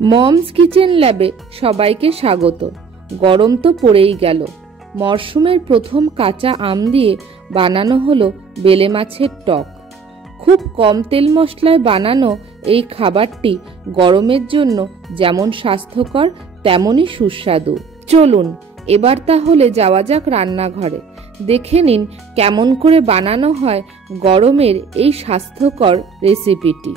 Moms kitchen ল্যাবে সবাইকে স্বাগত। গরম তো পড়েই গেল। মরশুমের প্রথম কাঁচা আম দিয়ে বানানো হলো বেলে মাছের টক। খুব কম তেল মশলায় বানানো এই খাবারটি গরমের জন্য যেমন স্বাস্থ্যকর তেমনই সুস্বাদু। চলুন এবার তাহলে যাওয়া যাক রান্নাঘরে, দেখে নিন কেমন করে বানানো হয় গরমের এই স্বাস্থ্যকর রেসিপিটি।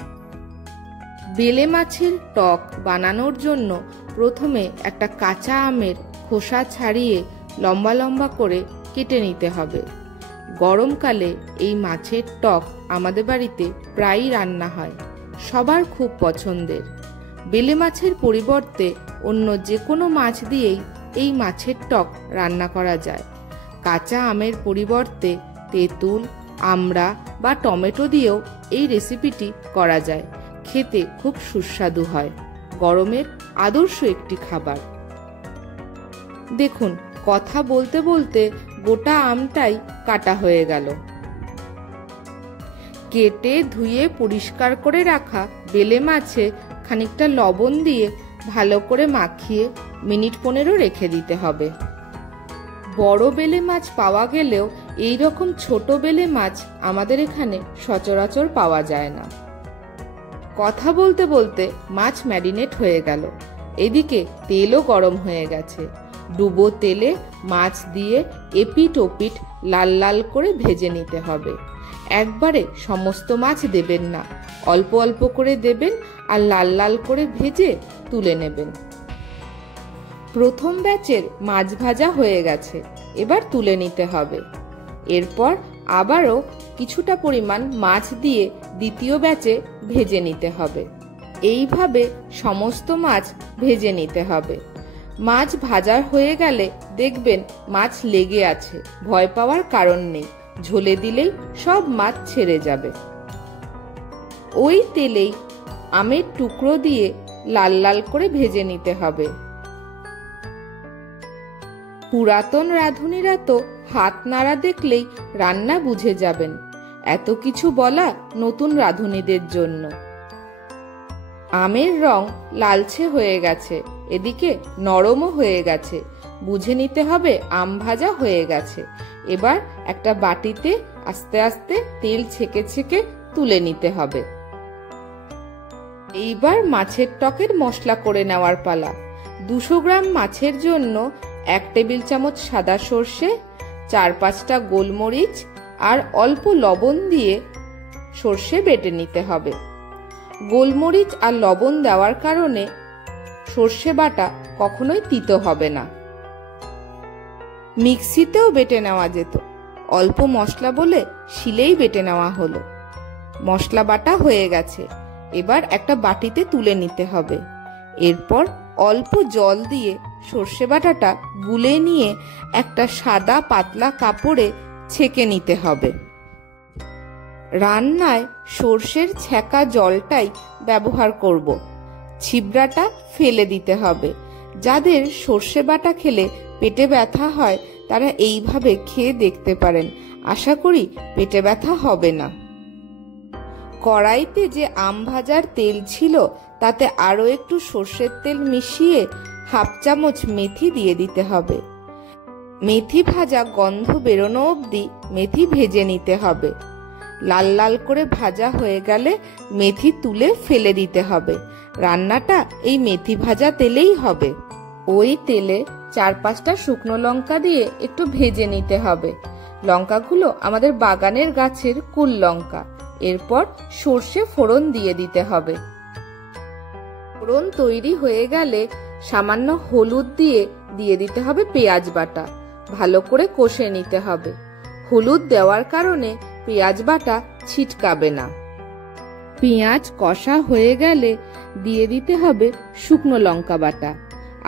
বেলে মাছের টক বানানোর জন্য প্রথমে একটা কাঁচা আমের খোসা ছাড়িয়ে লম্বা লম্বা করে কেটে নিতে হবে। গরমকালে এই মাছের টক আমাদের বাড়িতে প্রায়ই রান্না হয়, সবার খুব পছন্দের। বেলে মাছের পরিবর্তে অন্য যে কোনো মাছ দিয়েই এই মাছের টক রান্না করা যায়। কাঁচা আমের পরিবর্তে তেঁতুল, আমড়া বা টমেটো দিয়েও এই রেসিপিটি করা যায়। খেতে খুব সুস্বাদু হয়। গরমের আদর্শ একটি খাবার। দেখুন, কথা বলতে বলতে গোটা আমটাই কাটা হয়ে গেল। কেটে ধুয়ে পরিষ্কার করে রাখা বেলে মাছে খানিকটা লবণ দিয়ে ভালো করে মাখিয়ে মিনিট 15 রেখে দিতে হবে। বড় বেলে মাছ পাওয়া গেলেও এই রকম ছোট বেলে মাছ আমাদের এখানে সচরাচর পাওয়া যায় না। কথা বলতে বলতে মাছ ম্যারিনেট হয়ে গেল। এদিকে তেলও গরম হয়ে গেছে। ডুবো তেলে মাছ দিয়ে এপিট ওপিট লাল লাল করে ভেজে নিতে হবে। একবারে সমস্ত মাছ দেবেন না, অল্প অল্প করে দেবেন আর লাল লাল করে ভেজে তুলে নেবেন। প্রথম ব্যাচের মাছ ভাজা হয়ে গেছে, এবার তুলে নিতে হবে। এরপর আবারও কিছুটা পরিমাণ মাছ দিয়ে দ্বিতীয় ব্যাচে ভেজে নিতে হবে। এইভাবে সমস্ত মাছ ভেজে নিতে হবে। মাছ ভাজা হয়ে গেলে দেখবেন মাছ লেগে আছে, ভয় পাওয়ার কারণ নেই। ঝোলে দিলেই সব মাছ ছেড়ে যাবে। ওই তেলেই আমের টুকরো দিয়ে লাল লাল করে ভেজে নিতে হবে। পুরাতন রাঁধুনিরা তো হাত নাড়া দেখলেই রান্না বুঝে যাবেন। এত কিছু বলা নতুন রাঁধুনিদের জন্য। আমের রং লালচে হয়ে গেছে, এদিকে নরমও হয়ে গেছে, বুঝে নিতে হবে আম ভাজা হয়ে গেছে। এবার একটা বাটিতে আস্তে আস্তে তেল ছেঁকে ছেঁকে তুলে নিতে হবে। এইবার মাছের টকের মশলা করে নেওয়ার পালা। 200 গ্রাম মাছের জন্য 1 টেবিল চামচ সাদা সর্ষে, 4-5টা গোলমরিচ আর অল্প লবণ দিয়ে সর্ষে বেটে নিতে হবে। গোলমরিচ আর লবণ দেওয়ার কারণে সর্ষে বাটা কখনোই তিতো হবে না। মিক্সিতেও বেটে নেওয়া যেত, অল্প মশলা বলে শিলেই বেটে নেওয়া হলো। মশলা বাটা হয়ে গেছে, এবার একটা বাটিতে তুলে নিতে হবে। এরপর অল্প জল দিয়ে সর্ষে বাটাটা গুলে নিয়ে একটা সাদা পাতলা কাপড়ে ছেঁকে নিতে হবে। রান্নায় সর্ষের ছেঁকা জলটাই ব্যবহার করব। ছিবড়াটা ফেলে দিতে হবে। যাদের সর্ষে বাটা খেলে পেটে ব্যথা হয় তারা এইভাবে খেয়ে দেখতে পারেন, আশা করি পেটে ব্যথা হবে না। কড়াইতে যে আম ভাজার তেল ছিল তাতে আরো একটু সর্ষের তেল মিশিয়ে 1/2 চামচ মেথি দিয়ে দিতে হবে। মেথি ভাজা গন্ধ বেরোনো অবধি মেথি ভেজে নিতে হবে। লাল লাল করে ভাজা হয়ে গেলে মেথি তুলে ফেলে দিতে হবে। রান্নাটা এই মেথি ভাজা তেলেই হবে। ওই তেলে 4-5টা শুকনো লঙ্কা দিয়ে একটু ভেজে নিতে হবে। লঙ্কাগুলো আমাদের বাগানের গাছের কুল লঙ্কা। এরপর সর্ষে ফোড়ন দিয়ে দিতে হবে। ফোড়ন তৈরি হয়ে গেলে সামান্য হলুদ দিয়ে দিতে হবে পেঁয়াজ বাটা। ভালো করে কষে নিতে হবে। হলুদ দেওয়ার কারণে পেঁয়াজ বাটা ছিটকাবে না। পেঁয়াজ কষা হয়ে গেলে দিয়ে দিতে হবে শুকনো লঙ্কা বাটা।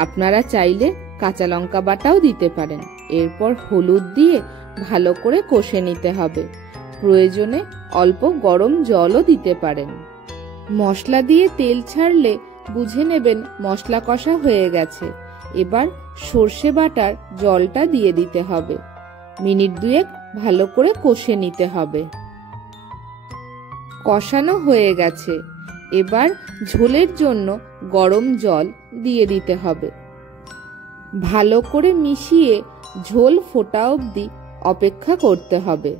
আপনারা চাইলে কাঁচা লঙ্কা বাটাও দিতে পারেন। এরপর হলুদ দিয়ে ভালো করে কষে নিতে হবে। প্রয়োজনে অল্প গরম জলও দিতে পারেন। মশলা দিয়ে তেল ছাড়লে বুঝে নেবেন মশলা কষা হয়ে গেছে। এবার সর্ষে বাটার জলটা দিয়ে দিতে হবে। মিনিট 2 ভালো করে কষে নিতে হবে। কষানো হয়ে গেছে, এবার ঝোলের জন্য গরম জল দিয়ে দিতে হবে। ভালো করে মিশিয়ে ঝোল ফোটা অবধি অপেক্ষা করতে হবে।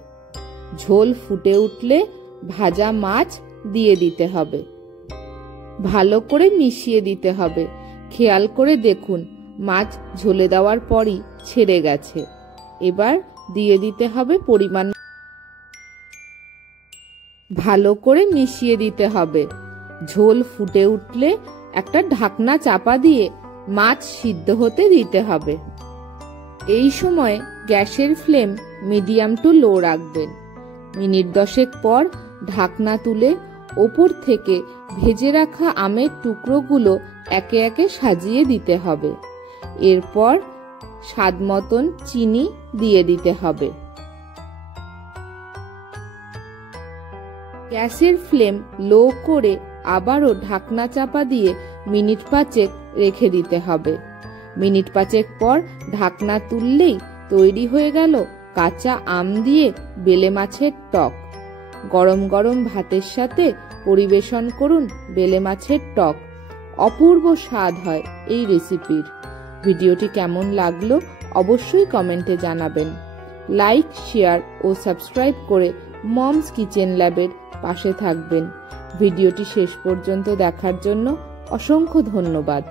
ঝোল ফুটে উঠলে ভাজা মাছ দিয়ে দিতে হবে। ভালো করে মিশিয়ে দিতে হবে। খেয়াল করে দেখুন মাছ ঝোলে দেওয়ার পরই ছেড়ে গেছে। এবার দিয়ে দিতে হবে পরিমাণ। ভালো করে মিশিয়ে দিতে হবে। ঝোল ফুটে উঠলে একটা ঢাকনা চাপা দিয়ে মাছ সিদ্ধ হতে দিতে হবে। এই সময় গ্যাসের ফ্লেম মিডিয়াম টু লো রাখবেন। মিনিট 10 পর ঢাকনা তুলে ওপর থেকে ভেজে রাখা আমের টুকরোগুলো একে একে সাজিয়ে দিতে হবে। এরপর স্বাদ মতন চিনি দিয়ে দিতে হবে। গ্যাসের ফ্লেম লো করে আবারও ঢাকনা চাপা দিয়ে মিনিট 5 রেখে দিতে হবে। মিনিট 5 পর ঢাকনা তুললেই তৈরি হয়ে গেল কাঁচা আম দিয়ে বেলে মাছের টক। গরম গরম ভাতের সাথে পরিবেশন করুন বেলে মাছের টক। অপূর্ব স্বাদ হয় এই রেসিপির। ভিডিওটি কেমন লাগলো অবশ্যই কমেন্টে জানাবেন। লাইক, শেয়ার ও সাবস্ক্রাইব করে মমস কিচেন ল্যাবের পাশে থাকবেন। ভিডিওটি শেষ পর্যন্ত দেখার জন্য অসংখ্য ধন্যবাদ।